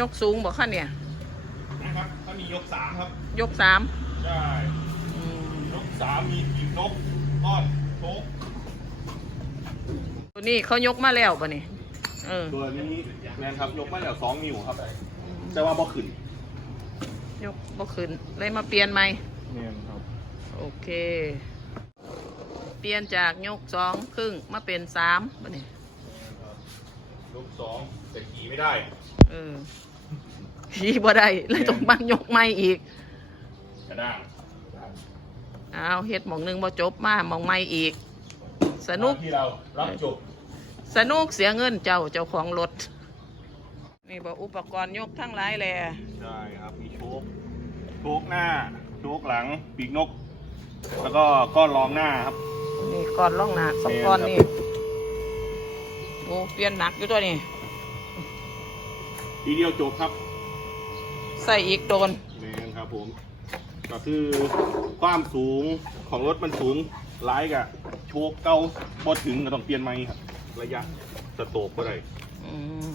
ยกสูงบอกค่ะเนี่ย นะครับก็มียกสามครับ ยกสามใช่อืมยกสามมีปีกนกก้อนโต๊ะตัวนี้เขายกมาแล้วป่ะนี่เออตัวนี้แมนครับยกมาแล้วสองนิ้วครับ แต่ว่าบ่ขึ้น ยกบ่ขึ้นเลยมาเปลี่ยนใหม่แมนครับ โอเค เปลี่ยนจากยกสองครึ่งมาเป็นสามป่ะนี่ยก สองแต่ขี่ไม่ได้เออขี่บ่ได้เลยต้องมายกใหม่อีกกระด้างเอาเฮ็ดหมองหนึงบ่จบมาหมองใหม่อีก สนุก ที่เรารับจบสนุกเสียเงินเจ้าเจ้าของรถ นี่บอกอุปกรณ์ยกทั้งหลายแหละใช่ครับมีโชคโชคหน้าโชคหลังปีกนก แล้วก็ก้อนรองหน้าครับ นี่ก้อนล่องหนาสองก้อนนี่โอ้เปลี่ยนหนักอยู่ตัวนี้ ทีเดียวจบครับใส่อีกโดน แมนครับผมก็คือความสูงของรถมันสูงร้ายกับโชคเก้าบอถึงก็ต้องเปลี่ยนใหม่ครับ ระยะสโตกก็ได้อืม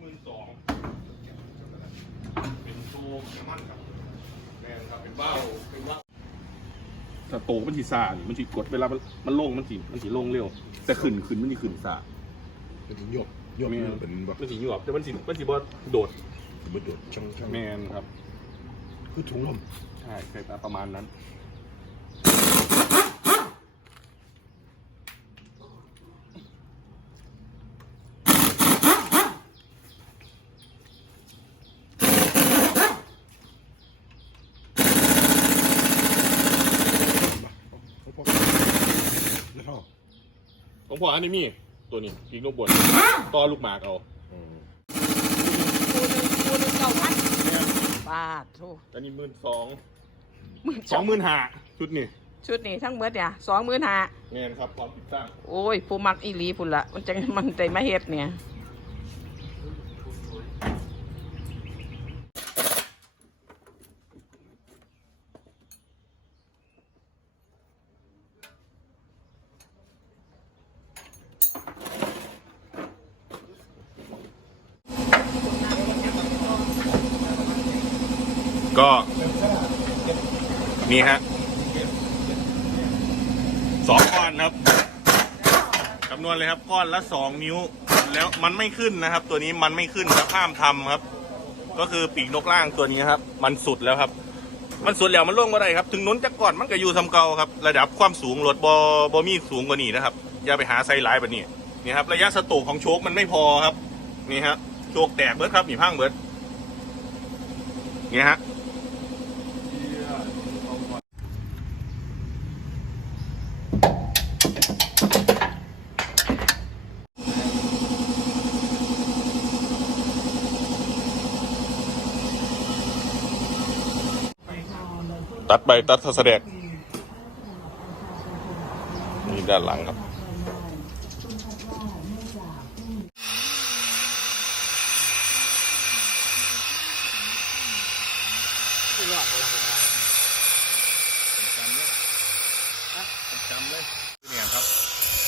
หมื่นสองเป็นโชคน้ำมันครับแมนครับเป็นเบ้าเป็นเบ้า สโตกมันสีซานี่มันสีกดเวลามันมันลงมันสีมันสีลงเร็ว แต่ขึ้นขึ้นมันสีขึ้นซาเป็นหยกหยกแมมันนเป็นแบบมันสีหยวบแต่มันสีมันสีบอโดดบดโดดช่องช่องแมนครับ คือถุงลมใช่ใช่ตาประมาณนั้น เขาพอแล้วท่อ ของพ่ออันนี้มีตัวนี้อีกลูกบนต่อลูกหมากเอาอืมคูหนึ่งคูหนึ่งเก้าพันบาทโอ้อันนี้หมื่นสองหมื่นสองหมื่นห้าชุดนี่ชุดนี้ทั้งเบิดเนี่ยสองหมื่นห้าแมนครับความติดตั้งโอ้ยผู้มักอีหลีพุ่นละมันจะมันใจมาเฮ็ดเนี่ย ก็นี่ฮะสองก้อนครับคำนวณเลยครับก้อนละสองนิ้ว แล้วมันไม่ขึ้นนะครับ ตัวนี้มันไม่ขึ้นครับห้ามทำครับ ก็คือปีกนกล่างตัวนี้ครับ มันสุดแล้วครับ มันสุดแล้วมันล่วงมาได้ครับ ถึงนุ้นจะก่อนมันก็อยู่ทำเก่าครับ ระดับความสูงรถบอบอมีสูงกว่านี้นะครับ อย่าไปหาไซไลน์แบบนี้นี่ครับ ระยะสตกของโชคมันไม่พอครับ นี่ฮะโชคแตกเบิร์ดครับหนีพังเบิร์ดนี่ฮะ ตัดใบตัดแสดงนี่ด้านหลังครับจำเลยเนี่ยครับ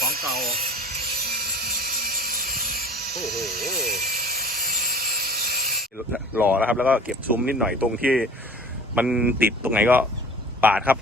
ของเก่า โอ้โหหล่อแล้วครับ แล้วก็เก็บซุ้มนิดหน่อยตรงที่ มันติดตรงไหนก็ปาดครับ